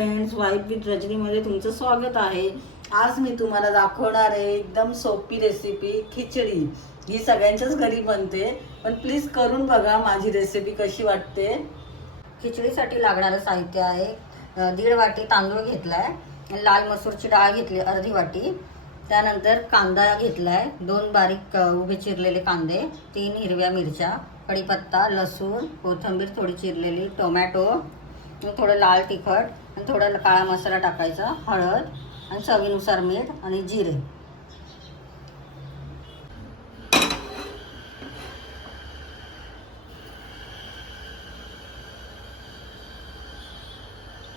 Friends, wife with रजनीमध्ये तुमचं स्वागत आहे। आज मी तुम्हाला दाखवणार आहे एकदम सोपी रेसिपी खिचडी। ही सगळ्यांच्याच घरी बनते, पण प्लीज करून बघा माझी रेसिपी कशी वाटते। खिचडीसाठी लागणारं साहित्य आहे 1.5 वाटी तांदूळ घेतलाय, लाल मसूरची डाळ घेतली अर्धी वाटी, त्यानंतर कांदा घेतलाय 2 बारीक उभे चिरलेले कांदे, 3 हिरव्या मिरच्या, कढीपत्ता, लसूण, कोथिंबीर थोडी चिरलेली, टोमॅटो, थोडं लाल तिखट आणि थोडा काळा मसाला टाकायचा, हळद आणि चवीनुसार मीठ आणि जिरे।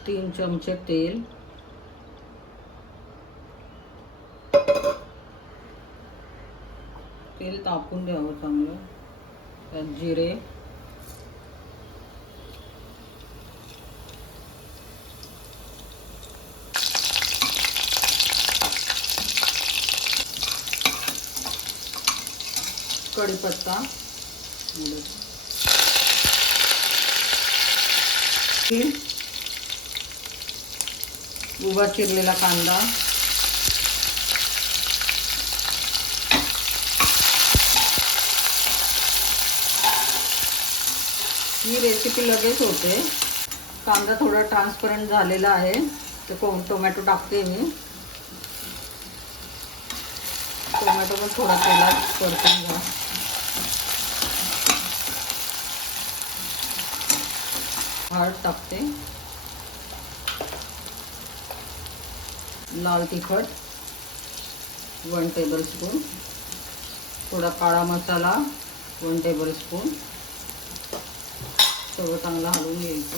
तीन चमचे तेल, तेल तापून द्यावं चांगलं, त्यात जिरे, कढीपत्ता, उभा चिरलेला कांदा, ही रेसिपी लगेच होते। कांदा थोडा ट्रान्सपरंट झालेला आहे, तर टोमॅटो टाकते मी। टोमॅटो पण थोडा तेलात परतून घ्या। हळद टाकते, लाल तिखट 1 टेबलस्पून, थोडा काळा मसाला 1 टेबलस्पून, सगळं चांगलं हलवून घ्यायचं।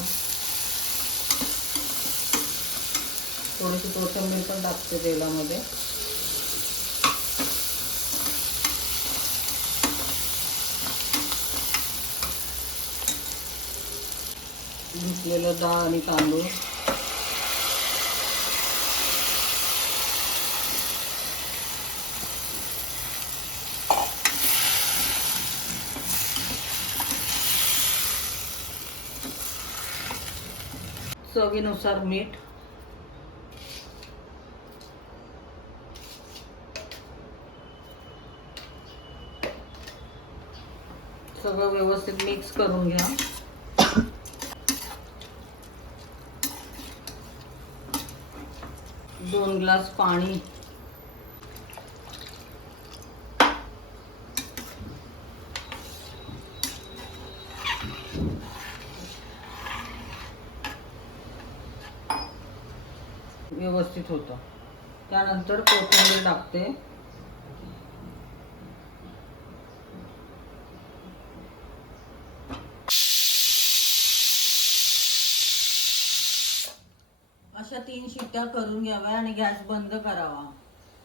थोडीशी कोथिंबीर पण टाकते तेलामध्ये। धुतलेलं डाळ आणि तांदूळ, चवीनुसार मीठ, सगळं व्यवस्थित मिक्स करून घ्या। दोन ग्लास पाणी, व्यवस्थित होतं। त्यानंतर कोथिंबीर टाकते, अशा 3 शिट्ट्या करून घ्याव्या आणि गॅस बंद करावा।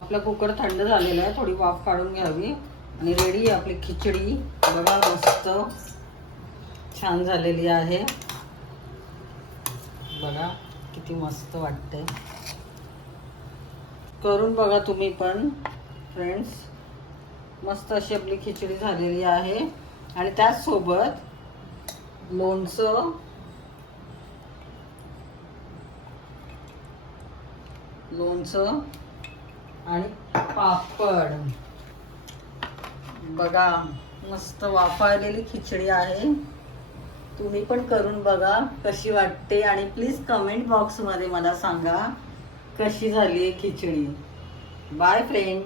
आपला कुकर थंड झालेला आहे, थोडी वाफ काढून घ्यावी आणि रेडी आहे आपली खिचडी। बघा मस्त छान झालेली आहे, बघा किती मस्त वाटते। करून बघा तुम्ही पण फ्रेंड्स, मस्त अशी आपली खिचडी झालेली आहे। आणि त्याच सोबत लोणचं, आणि पापड। बघा मस्त वाफाळलेली खिचडी आहे। तुम्ही पण करून बघा कशी वाटते आणि प्लीज कमेंट बॉक्समध्ये मला सांगा कशी झाली आहे खिचडी। Bye friend.